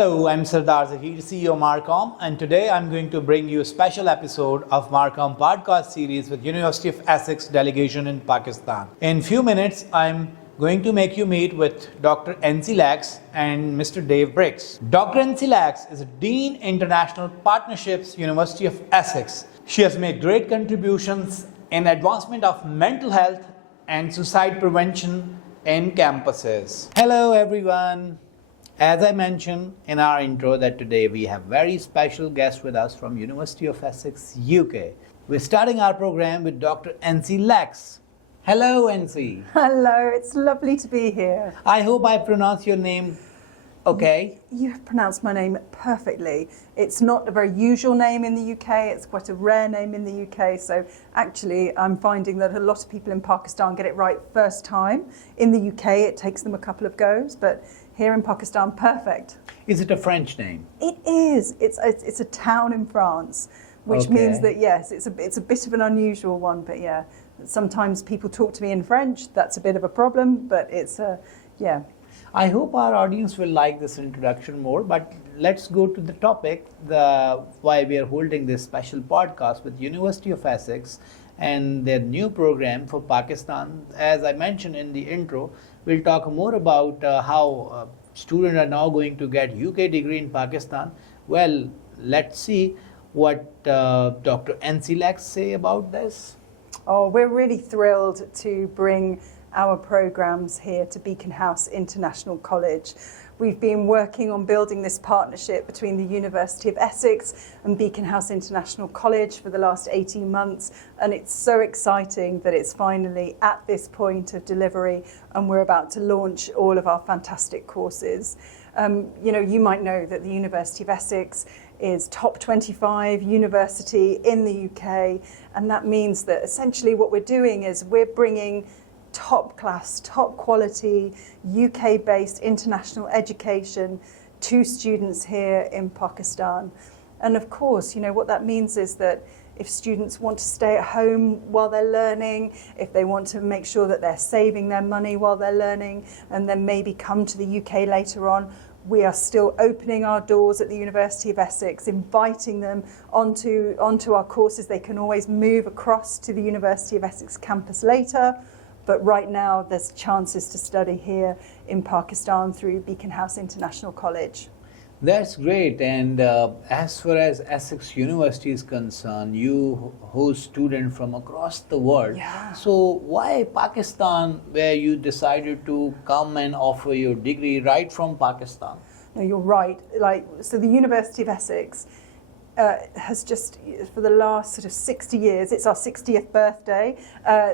Hello, I'm Sardar Zahir, CEO MarCom, and today I'm going to bring you a special episode of MarCom Podcast series with University of Essex delegation in Pakistan. In few minutes, I'm going to make you meet with Dr. Annecy Lax and Mr. Dave Briggs. Dr. Annecy Lax is a Dean International Partnerships, University of Essex. She has made great contributions in advancement of mental health and suicide prevention in campuses. Hello everyone. As I mentioned in our intro that today we have very special guest with us from University of Essex, UK. We're starting our program with Dr. Annecy Lax. Hello, Annecy. Hello, it's lovely to be here. I hope I pronounce your name okay. You have pronounced my name perfectly. It's not a very usual name in the UK, it's quite a rare name in the UK, so actually I'm finding that a lot of people in Pakistan get it right first time. In the UK it takes them a couple of goes, but here in Pakistan, perfect. Is it a French name? It is. It's a town in France, which means that yes, it's a bit of an unusual one, but yeah, sometimes people talk to me in French. That's a bit of a problem, but it's yeah. I hope our audience will like this introduction more, but let's go to the topic, why we are holding this special podcast with University of Essex and their new program for Pakistan. As I mentioned in the intro, we'll talk more about how students are now going to get UK degree in Pakistan. Well, let's see what Dr. Annecy Lax say about this. Oh, we're really thrilled to bring our programs here to Beaconhouse International College. We've been working on building this partnership between the University of Essex and Beaconhouse International College for the last 18 months, and it's so exciting that it's finally at this point of delivery and we're about to launch all of our fantastic courses. You might know that the University of Essex is top 25 university in the UK, and that means that essentially what we're doing is we're bringing top class, top quality, UK-based international education to students here in Pakistan. And of course, what that means is that if students want to stay at home while they're learning, if they want to make sure that they're saving their money while they're learning, and then maybe come to the UK later on, we are still opening our doors at the University of Essex, inviting them onto our courses. They can always move across to the University of Essex campus later. But right now, there's chances to study here in Pakistan through Beaconhouse International College. That's great. And as far as Essex University is concerned, you host students from across the world. Yeah. So why Pakistan, where you decided to come and offer your degree right from Pakistan? No, you're right. So the University of Essex has just, for the last sort of 60 years, it's our 60th birthday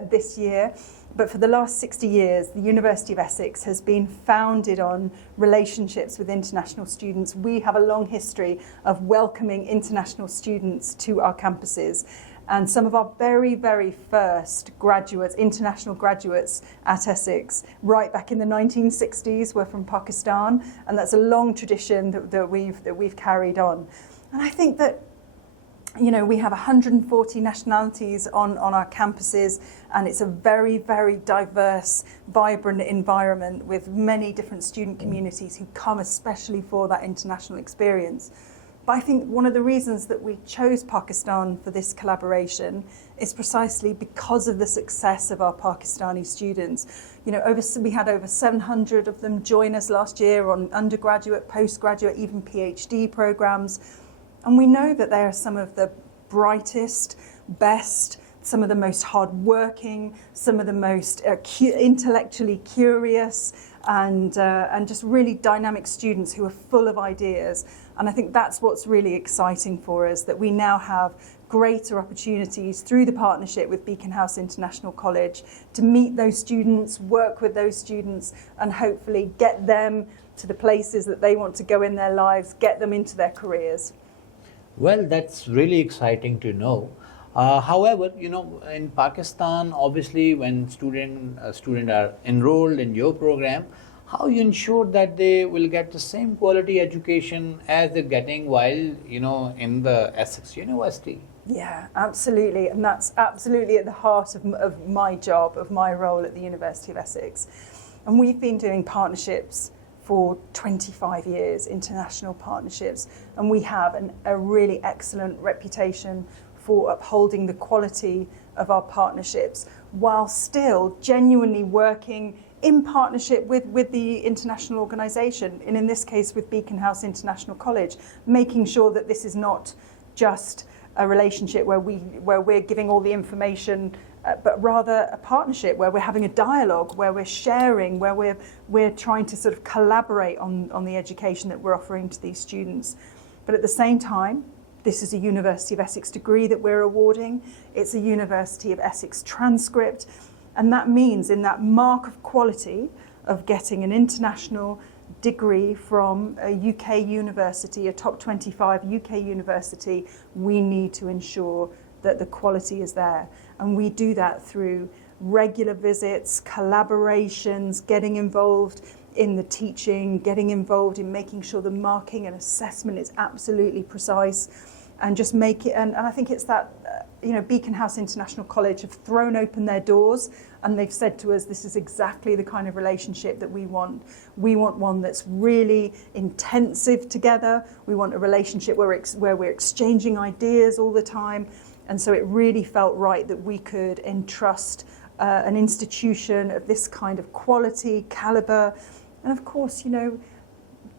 this year. But for the last 60 years, the University of Essex has been founded on relationships with international students. We have a long history of welcoming international students to our campuses. And some of our very, very first graduates, international graduates at Essex, right back in the 1960s, were from Pakistan. And that's a long tradition that we've carried on. And I think that we have 140 nationalities on our campuses, and it's a very, very diverse, vibrant environment with many different student communities who come especially for that international experience. But I think one of the reasons that we chose Pakistan for this collaboration is precisely because of the success of our Pakistani students. We had over 700 of them join us last year on undergraduate, postgraduate, even PhD programs. And we know that they are some of the brightest, best, some of the most hardworking, some of the most intellectually curious, and just really dynamic students who are full of ideas. And I think that's what's really exciting for us, that we now have greater opportunities through the partnership with Beaconhouse International College to meet those students, work with those students, and hopefully get them to the places that they want to go in their lives, get them into their careers. Well, that's really exciting to know. However, in Pakistan, obviously, when students are enrolled in your program, how you ensure that they will get the same quality education as they're getting while, in the Essex University? Yeah, absolutely. And that's absolutely at the heart of my job, of my role at the University of Essex. And we've been doing partnerships for 25 years, international partnerships, and we have a really excellent reputation for upholding the quality of our partnerships while still genuinely working in partnership with the international organisation, and in this case with Beaconhouse International College, making sure that this is not just a relationship where we're giving all the information, but rather a partnership where we're having a dialogue, where we're sharing, where we're trying to sort of collaborate on the education that we're offering to these students. But at the same time, this is a University of Essex degree that we're awarding. It's a University of Essex transcript. And that means in that mark of quality of getting an international degree from a UK university, a top 25 UK university, we need to ensure that the quality is there. And we do that through regular visits, collaborations, getting involved in the teaching, getting involved in making sure the marking and assessment is absolutely precise, and just make it, and I think it's that, Beaconhouse International College have thrown open their doors and they've said to us, this is exactly the kind of relationship that we want. We want one that's really intensive together. We want a relationship where we're exchanging ideas all the time. And so it really felt right that we could entrust an institution of this kind of quality, calibre. And of course,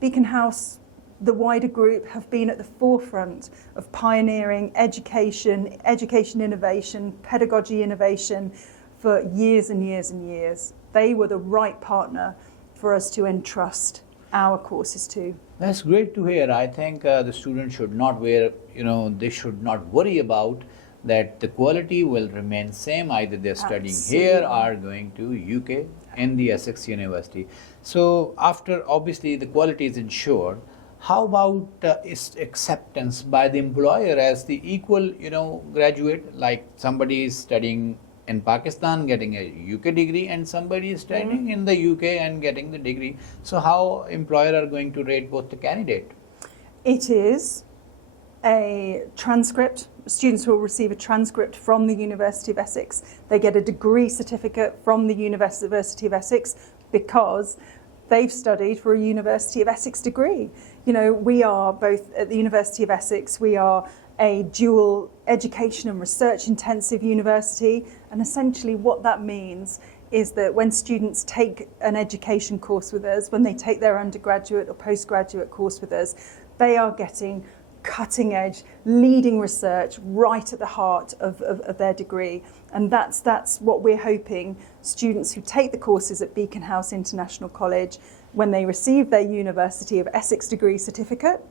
Beaconhouse, the wider group, have been at the forefront of pioneering education innovation, pedagogy innovation for years and years and years. They were the right partner for us to entrust our courses to. That's great to hear. I think the students should not they should not worry about that the quality will remain same, either they're studying here or going to UK in the Essex University. So after obviously the quality is ensured, how about its acceptance by the employer as the equal, graduate, like somebody is studying in Pakistan getting a UK degree and somebody is studying in the UK and getting the degree. So how employer are going to rate both the candidate? It is a transcript. Students will receive a transcript from the University of Essex. They get a degree certificate from the University of Essex because they've studied for a University of Essex degree. We are both at the University of Essex, we are a dual education and research intensive university, and essentially what that means is that when students take an education course with us, when they take their undergraduate or postgraduate course with us, they are getting cutting edge, leading research right at the heart of their degree. And that's what we're hoping students who take the courses at Beaconhouse International College, when they receive their University of Essex degree certificate,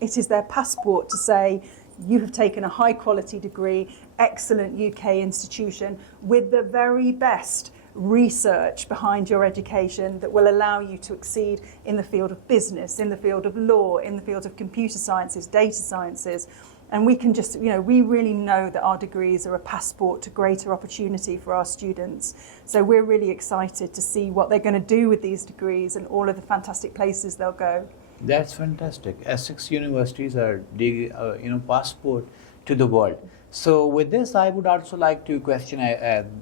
it is their passport to say, you have taken a high quality degree, excellent UK institution with the very best research behind your education that will allow you to exceed in the field of business, in the field of law, in the field of computer sciences, data sciences. And we can just, we really know that our degrees are a passport to greater opportunity for our students. So we're really excited to see what they're going to do with these degrees and all of the fantastic places they'll go. That's fantastic. Essex universities are, passport to the world. So with this, I would also like to question,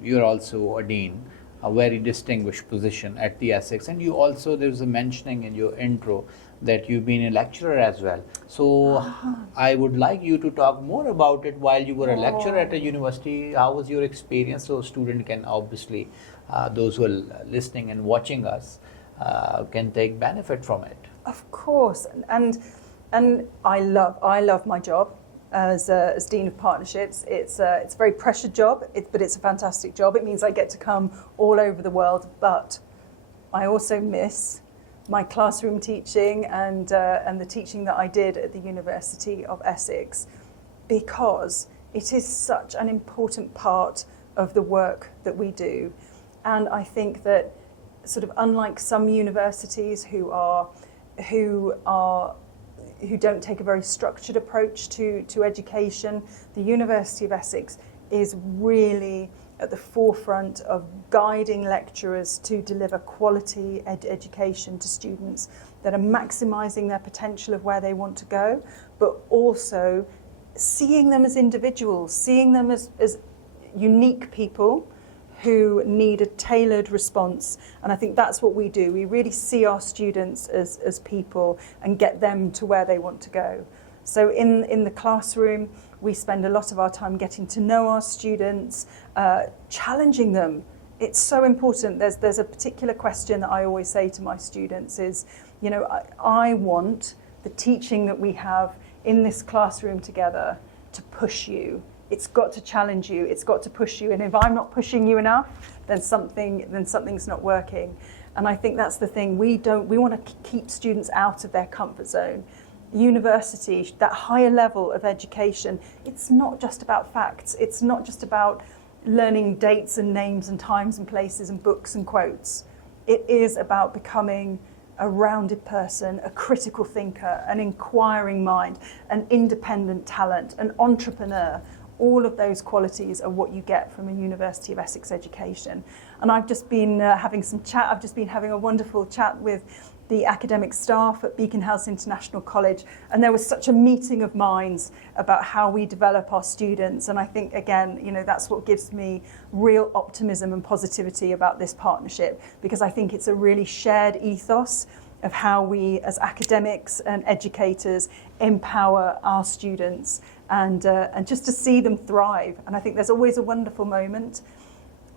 you're also a dean, a very distinguished position at the Essex, and you also, there's a mentioning in your intro that you've been a lecturer as well. So I would like you to talk more about it while you were a lecturer at a university. How was your experience? So student can obviously, those who are listening and watching us, can take benefit from it. Of course, and I love my job as Dean of Partnerships. It's a very pressured job, but it's a fantastic job. It means I get to come all over the world, but I also miss my classroom teaching and the teaching that I did at the University of Essex, because it is such an important part of the work that we do. And I think that sort of unlike some universities who don't take a very structured approach to education, the University of Essex is really at the forefront of guiding lecturers to deliver quality education to students that are maximising their potential of where they want to go, but also seeing them as individuals, seeing them as unique people who need a tailored response. And I think that's what we do. We really see our students as people and get them to where they want to go. So in the classroom, we spend a lot of our time getting to know our students, challenging them. It's so important. There's a particular question that I always say to my students is, I want the teaching that we have in this classroom together to push you. It's got to challenge you. It's got to push you. And if I'm not pushing you enough, then something's not working. And I think that's the thing. We want to keep students out of their comfort zone. University, that higher level of education, it's not just about facts. It's not just about learning dates and names and times and places and books and quotes. It is about becoming a rounded person, a critical thinker, an inquiring mind, an independent talent, an entrepreneur. All of those qualities are what you get from a University of Essex education. And I've just been having some chat. I've just been having a wonderful chat with the academic staff at Beaconhouse International College, and there was such a meeting of minds about how we develop our students. And I think, again, that's what gives me real optimism and positivity about this partnership, because I think it's a really shared ethos of how we as academics and educators empower our students and just to see them thrive. And I think there's always a wonderful moment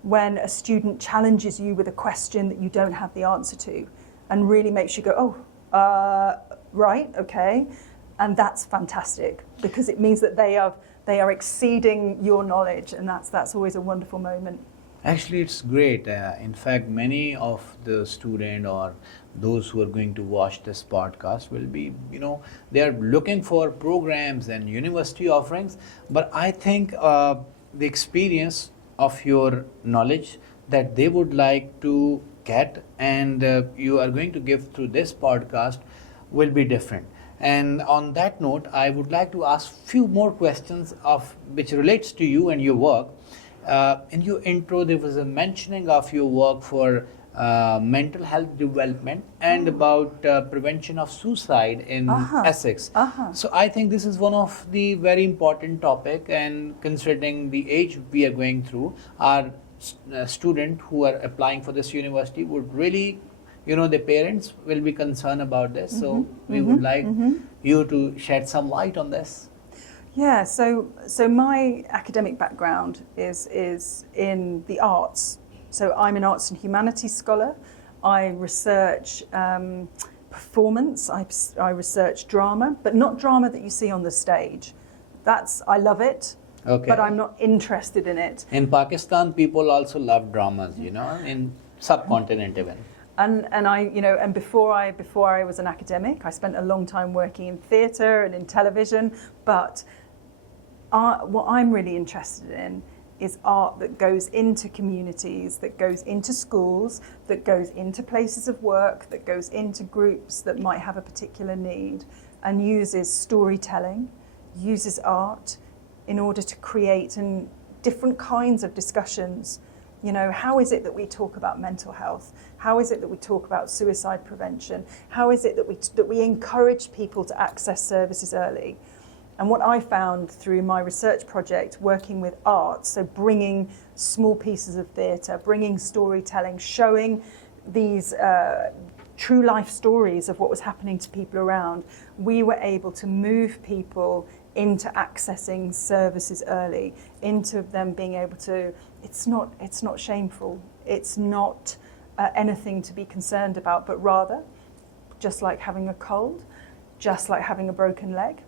when a student challenges you with a question that you don't have the answer to, and really makes you go, right, okay. And that's fantastic, because it means that they are exceeding your knowledge, and that's always a wonderful moment. Actually, it's great. In fact, many of the students or those who are going to watch this podcast will be, they are looking for programs and university offerings. But I think the experience of your knowledge that they would like to get and you are going to give through this podcast will be different. And on that note, I would like to ask few more questions which relates to you and your work. In your intro, there was a mentioning of your work for mental health development and about prevention of suicide in Essex. So I think this is one of the very important topic, and considering the age we are going through, our student who are applying for this university would really, their parents will be concerned about this. So we would like you to shed some light on this. Yeah, so my academic background is in the arts. So I'm an arts and humanities scholar. I research performance. I research drama, but not drama that you see on the stage. I love it. Okay. But I'm not interested in it. In Pakistan, people also love dramas, in subcontinent even. And I, and before I was an academic, I spent a long time working in theatre and in television. But what I'm really interested in is art that goes into communities, that goes into schools, that goes into places of work, that goes into groups that might have a particular need, and uses storytelling, uses art in order to create different kinds of discussions. How is it that we talk about mental health? How is it that we talk about suicide prevention? How is it that we encourage people to access services early? And what I found through my research project, working with art, so bringing small pieces of theatre, bringing storytelling, showing these true life stories of what was happening to people around, we were able to move people into accessing services early, into them being able to, it's not shameful, it's not anything to be concerned about, but rather, just like having a cold, just like having a broken leg,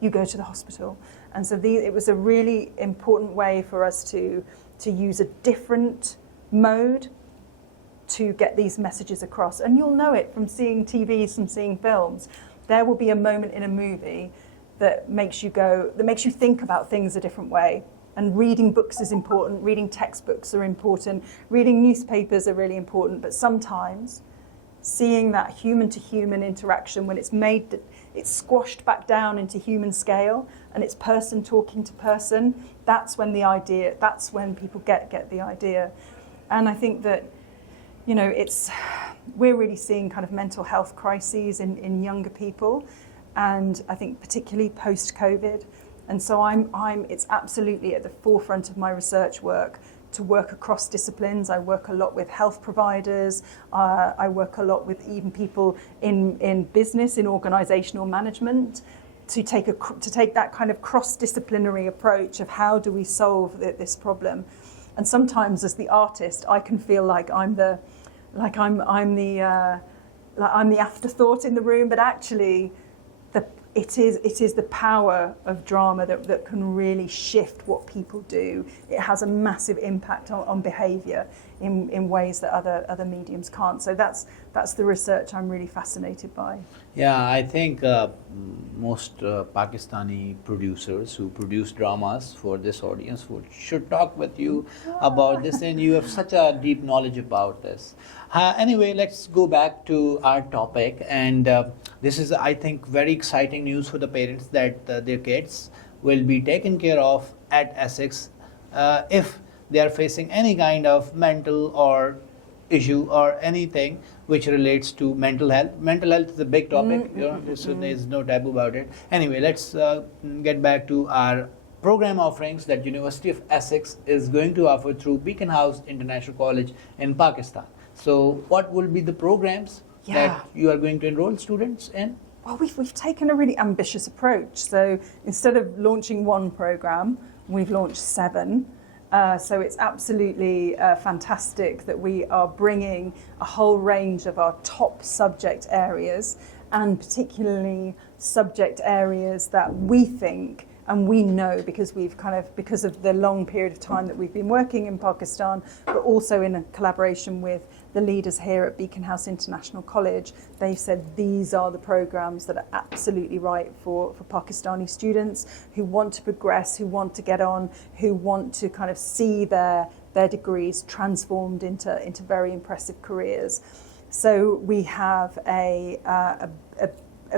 you go to the hospital. And so it was a really important way for us to use a different mode to get these messages across. And you'll know it from seeing TVs, from seeing films. There will be a moment in a movie that makes you think about things a different way. And reading books is important, reading textbooks are important, reading newspapers are really important, but sometimes seeing that human-to-human interaction, when it's squashed back down into human scale, and it's person talking to person, that's when people get the idea. And I think that, we're really seeing kind of mental health crises in younger people, and I think particularly post-COVID. And so it's absolutely at the forefront of my research work to work across disciplines. I work a lot with health providers. I work a lot with even people in business, in organisational management, to take that kind of cross-disciplinary approach of how do we solve this problem. And sometimes, as the artist, I can feel like I'm the afterthought in the room, but actually, it is the power of drama that can really shift what people do. It has a massive impact on behaviour in ways that other mediums can't. So that's the research I'm really fascinated by. Yeah, I think most Pakistani producers who produce dramas for this audience should talk with you about this, and you have such a deep knowledge about this. Anyway, let's go back to our topic, and this is, I think, very exciting news for the parents that their kids will be taken care of at Essex if they are facing any kind of mental or issue or anything which relates to mental health. Mental health is a big topic, there's no taboo about it. Anyway, let's get back to our program offerings that University of Essex is going to offer through Beaconhouse International College in Pakistan. So what will be the programs that you are going to enroll students in? Well, we've taken a really ambitious approach. So instead of launching one program, we've launched 7. So it's absolutely fantastic that we are bringing a whole range of our top subject areas, and particularly subject areas that we think and we know because because of the long period of time that we've been working in Pakistan, but also in a collaboration with the leaders here at Beaconhouse International College. They've said these are the programs that are absolutely right for Pakistani students who want to progress, who want to get on, who want to kind of see their degrees transformed into very impressive careers. So we have a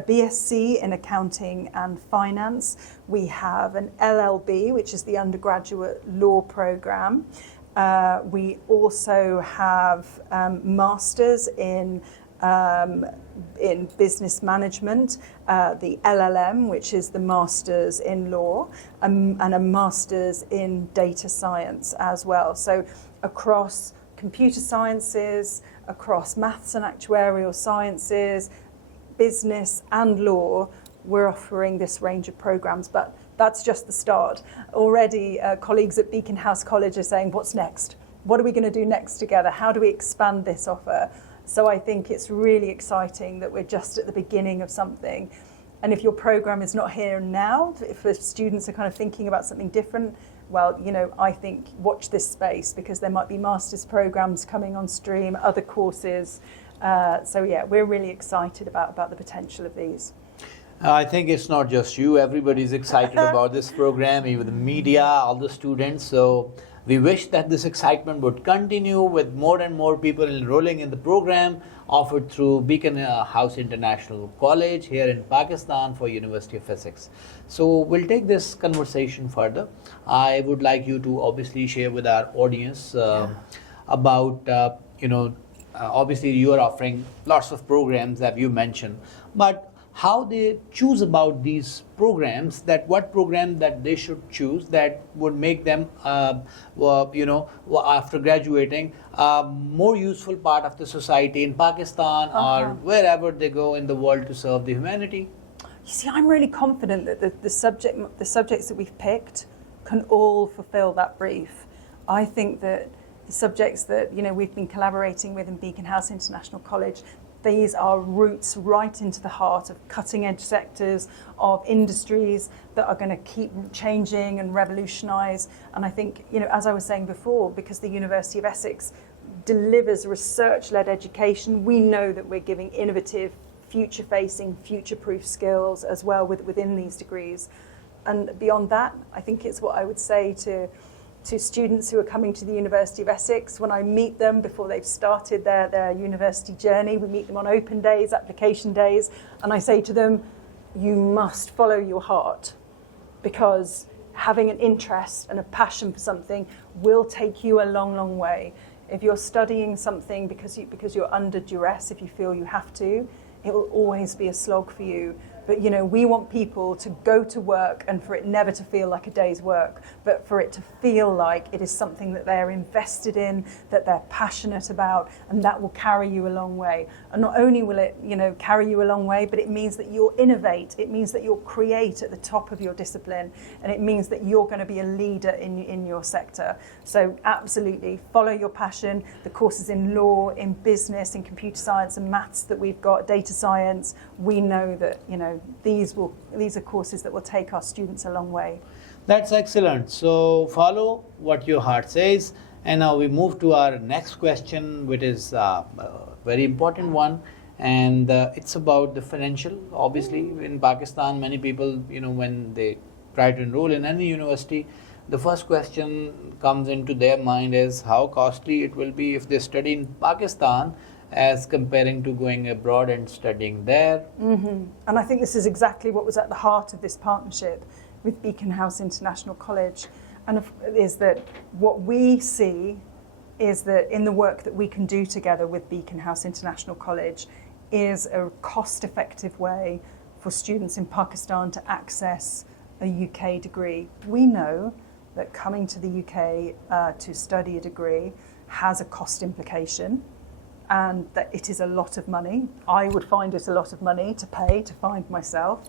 BSc in Accounting and Finance. We have an LLB, which is the undergraduate law program. We also have masters in business management, the LLM, which is the masters in law, and a masters in data science as well. So across computer sciences, across maths and actuarial sciences, business and law, we're offering this range of programs, but that's just the start. Already colleagues at Beaconhouse College are saying, what's next? What are we going to do next together? How do we expand this offer? So I think it's really exciting that we're just at the beginning of something. And if your program is not here now, if the students are kind of thinking about something different, well, I think watch this space, because there might be master's programs coming on stream, other courses. So yeah, we're really excited about the potential of these. I think it's not just you. Everybody's excited about this program, even the media, all the students. So we wish that this excitement would continue with more and more people enrolling in the program offered through Beaconhouse International College here in Pakistan for University of Essex. So we'll take this conversation further. I would like you to obviously share with our audience about, obviously you are offering lots of programs that you mentioned, but how they choose about these programs, what program that they should choose that would make them, after graduating, more useful part of the society in Pakistan or wherever they go in the world to serve the humanity. You see, I'm really confident that the subjects that we've picked can all fulfil that brief. I think that the subjects that we've been collaborating with in Beaconhouse International College, these are roots right into the heart of cutting-edge sectors, of industries that are going to keep changing and revolutionise. And I think, as I was saying before, because the University of Essex delivers research-led education, we know that we're giving innovative, future-facing, future-proof skills as well within these degrees. And beyond that, I think it's what I would say to students who are coming to the University of Essex. When I meet them before they've started their university journey, we meet them on open days, application days, and I say to them, you must follow your heart, because having an interest and a passion for something will take you a long, long way. If you're studying something because you're under duress, if you feel you have to, it will always be a slog for you. But, we want people to go to work and for it never to feel like a day's work, but for it to feel like it is something that they're invested in, that they're passionate about, and that will carry you a long way. And not only will it, carry you a long way, but it means that you'll innovate. It means that you'll create at the top of your discipline, and it means that you're going to be a leader in your sector. So absolutely, follow your passion. The courses in law, in business, in computer science and maths that we've got, data science, we know that, these are courses that will take our students a long way. That's excellent. So follow what your heart says. And now we move to our next question, which is a very important one. And it's about the financial. Obviously, in Pakistan, many people, when they try to enroll in any university, the first question comes into their mind is how costly it will be if they study in Pakistan as comparing to going abroad and studying there. Mm-hmm. And I think this is exactly what was at the heart of this partnership with Beaconhouse International College. And is that what we see is that in the work that we can do together with Beaconhouse International College is a cost-effective way for students in Pakistan to access a UK degree. We know that coming to the UK to study a degree has a cost implication, and that it is a lot of money. I would find it a lot of money to pay to find myself.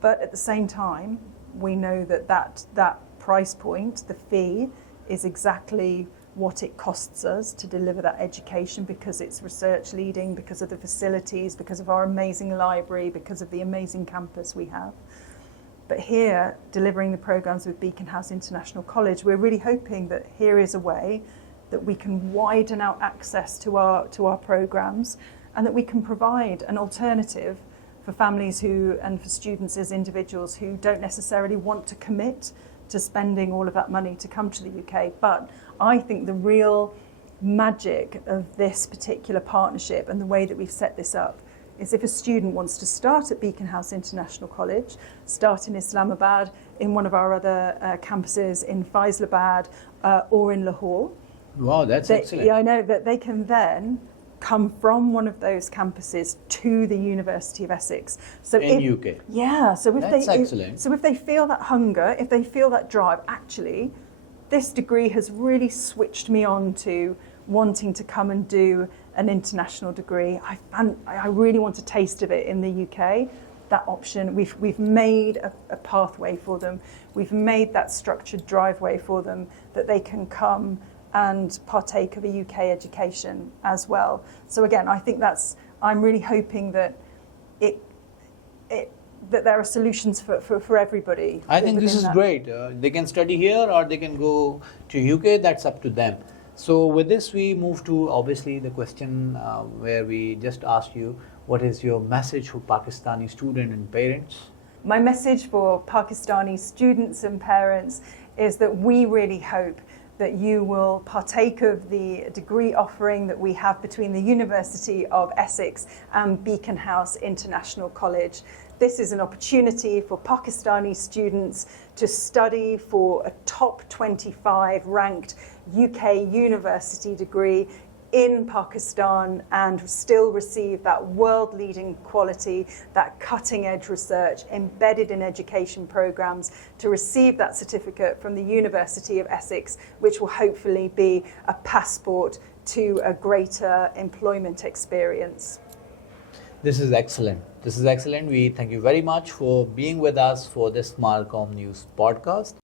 But at the same time, we know that price point, the fee, is exactly what it costs us to deliver that education, because it's research leading, because of the facilities, because of our amazing library, because of the amazing campus we have. But here, delivering the programs with Beaconhouse International College, we're really hoping that here is a way that we can widen out access to our programs, and that we can provide an alternative for families and for students as individuals who don't necessarily want to commit to spending all of that money to come to the UK. But I think the real magic of this particular partnership and the way that we've set this up is if a student wants to start at Beaconhouse International College, start in Islamabad, in one of our other campuses in Faisalabad or in Lahore. Wow, that's excellent. Yeah, I know that they can then come from one of those campuses to the University of Essex. So in UK. Yeah, so that's excellent. So if they feel that hunger, if they feel that drive, actually, this degree has really switched me on to wanting to come and do an international degree. I really want a taste of it in the UK. That option, we've made a pathway for them. We've made that structured driveway for them that they can come and partake of a UK education as well. So again, I think I'm really hoping that that there are solutions for everybody. I think this is great. They can study here or they can go to UK, that's up to them. So with this, we move to obviously the question where we just asked you, what is your message for Pakistani students and parents? My message for Pakistani students and parents is that we really hope that you will partake of the degree offering that we have between the University of Essex and Beaconhouse International College. This is an opportunity for Pakistani students to study for a top 25 ranked UK university degree in Pakistan and still receive that world-leading quality, that cutting-edge research embedded in education programs, to receive that certificate from the University of Essex, which will hopefully be a passport to a greater employment experience. This is excellent. This is excellent. We thank you very much for being with us for this MarCom News podcast.